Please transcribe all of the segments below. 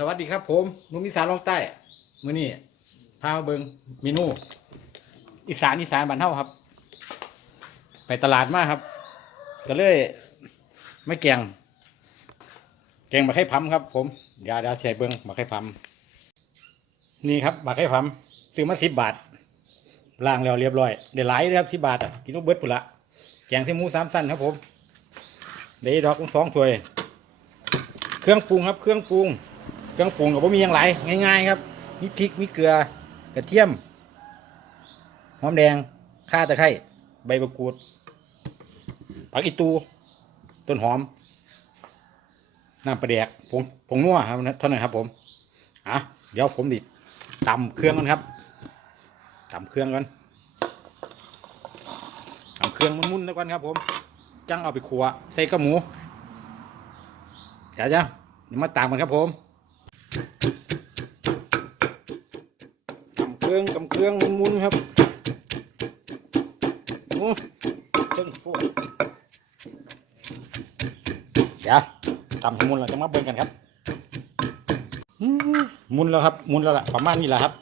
สวัสดีครับผมนุ่มอีสานลองใต้มื้อนี้พามาเบิงเมนูอีสานอีสานบ้านเฮาครับ ไปตลาดมาครับ ก็เลยไม่แกง แกงมาไข่พัมครับ ผมยวเดี๋ยวใส่เบิงมาไข่พัมนี่ครับมาไข่พัมซื้อมาสิบบาทล้างแล้วเรียบร้อยได้หลายเลยครับสิบบาทอะกินลูกเบิดปุ่นละแกงเส้นหมูสามสั้นครับผมได้ดอกสองถ้วย เครื่องปรุงครับ เครื่องปรุง เครื่องปรุงกับผมมีอย่างไรง่าย ๆ ครับ มีพริกมีเกลือกระเทียมหอมแดงข่าตะไคร้ใบมะกรูดผักอีตูต้นหอมน้ำปลาแดกผงผงนัวครับเท่านั้นครับ ผมอะเดี๋ยวผมดิตำเครื่องกันครับตำเครื่องกันตำเครื่องมุนๆแล้วกันครับ ผมจังเอาไปขัวใส่กระหมูเดี๋ยวจ้ะเดี๋ยวมาตามกันครับผม กำเครื่องกำเครื่องมุนๆครับโอ้เพิ่งพูดเดี๋ยวตำให้มุนเราจะมาเบิ่งกันครับมุนแล้วครับ มุนแล้วล่ะประมาณนี้แหละครับ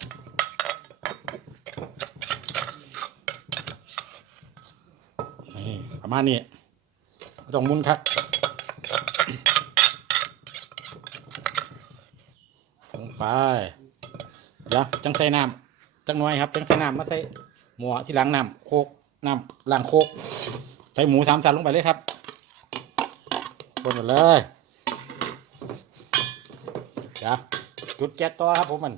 นี่ประมาณนี้ต้องมุนครับ ลง ไปเดี๋ยวจังใส่น้ำจังน้อยครับ จังใส่น้ำมาใส่หมูที่ล้างน้ำโคกน้ำล้างโคกใส่หมูสามสันลงไปเลยครับคนหมดเลยเดี๋ยวจุดแก๊สต่อครับผมมัน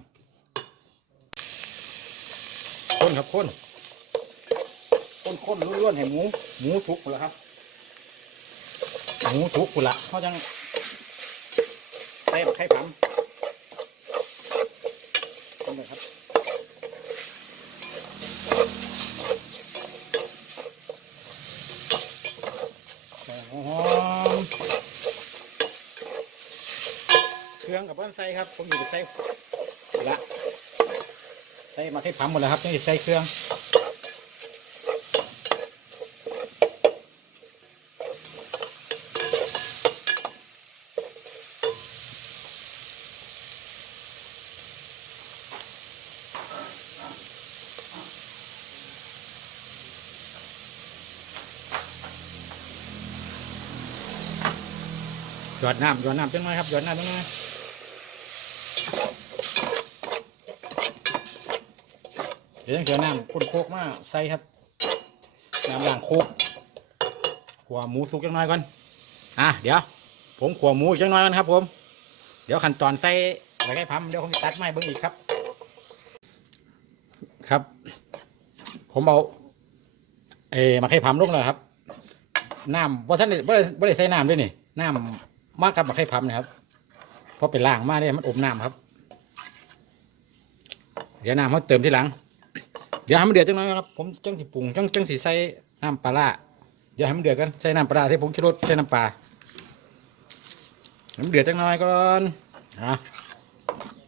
คนครับคนคนคนล้วนๆให้หมูหมูทุกหมดแล้วครับหมูทุกหมดละเขาจังใส่ไข่ผำ ต้มเลยครับใส่ หอมเครื่องกับเพื่อนใส่ครับ ผมอยู่ใส่ละใส่มาให้พัมหมดแล้วครับนี่ใส่เครื่อง อดน้ำหยอดน้ำจังหน่อยครับหยอดน้ำจังหน่อยเดี๋ยวเสียน้ำคนโคกมาใส่ครับน้ำล้างโคกขัวหมูสุกจังหน่อยก่อนอะเดี๋ยว ผมขัวหมูอีกจังหน่อยก่อนครับ ผม เดี๋ยวขั้นตอนใส่ไว้ให้พัมเดี๋ยวผมจะตัดไม้เบิ้งอีกครับ ครับ ผมเอาเออมาให้พัมลงแล้วครับน้ำว่าท่านได้บ่ได้บ่ได้ใส่น้ำด้วยนี่น้ำ มากกับมาให้พัมนะครับเพราะเป็นล่างมากเลยมันอมน้ำครับ เดี๋ยวน้ำเขาเติมทีหลัง เดี๋ยวให้มันเดือดจังน่อยครับผมจังสิปรุงจังจังสิใส่น้ำปลาร้าเดี๋ยวให้มันเดือดกันใส่น้ำปลาที่ผมคิดรสใส่น้ำปลาให้มันเดือดจังน่อยก่อนอะ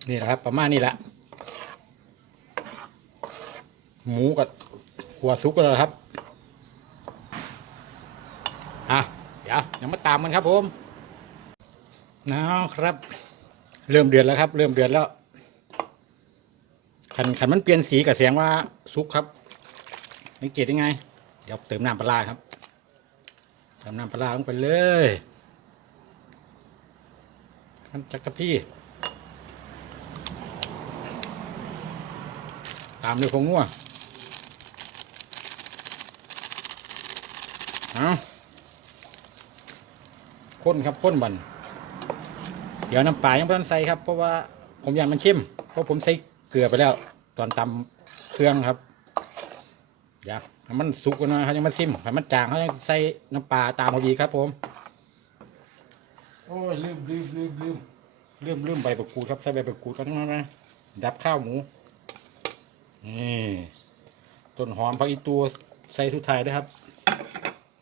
นี่แหละครับประมาณนี้แหละหมูกับหัวซุกกันแล้วครับอะเดี๋ยวยังมาตามมันครับผม นะครับ เริ่มเดือดแล้วครับ เริ่มเดือดแล้วขันขันมันเปลี่ยนสีกับเสียงว่าซุกครับสังเกตยังไง เดี๋ยวเติมน้ำปลาครับเติมน้ำปลาลงไปเลยขันจักรพี่ ตามด้วยพงนัวเอาข้นครับข้นบัน เดี๋ยวน้ำปลายังไม่ต้องใส่ครับเพราะว่าผมอยากมันเข้มเพราะผมใส่เกลือไปแล้ว ตอนตำเครื่องครับอยากให้มันสุกกันหน่อยเขายังมันซิมให้มันจางเขายังใส่น้ำปลาตามพอดีครับ ผม โอ้ยลืมลืมลืมลืมลืมลืมใบประกูดครับใส่ใบประกูดกันนะนะดับข้าวหมูนี่ต้นหอมผักอีตัวใส่ทุกไทายด้วยครับ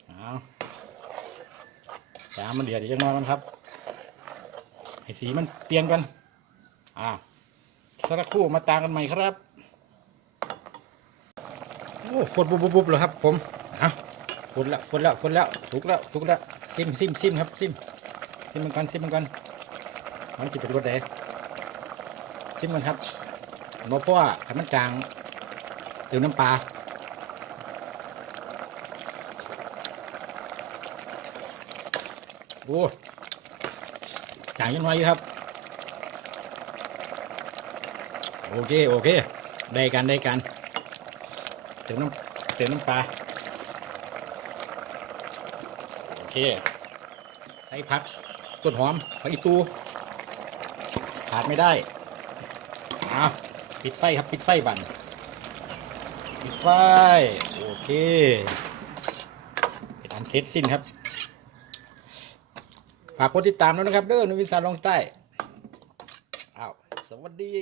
เอาสามมันเดือดอีกจังน้อยมันครับ ให้สีมันเปลี่ยนกัน อ่าสักครู่มาตามกันใหม่ครับ โอ้ฝนบุบบุบบุบเลยครับ ผมเอาฝนละฝนละฝนละสุกแล้วสุกแล้วซิมซิมซิมครับซิมซิมเหมือนกันซิมเหมือนกันมันจะเป็นรสไหนซิมมันครับเพราะว่าถ้ามันจางเติมน้ำปลาโอ้ จางยังน้อยอยู่ครับ โอเค โอเค ได้กันได้กันเติมน้ำเติมน้ำปลาโอเค ใส่ผักต้นหอมผักอีตูขาดไม่ได้เอาปิดไฟครับปิดไฟบันปิดไฟ โอเคเป็นอันเสร็จสิ้นครับ ฝากกดติดตามด้วยนะครับ เด้อนุวิสานลองใต้อ้าวสวัสดี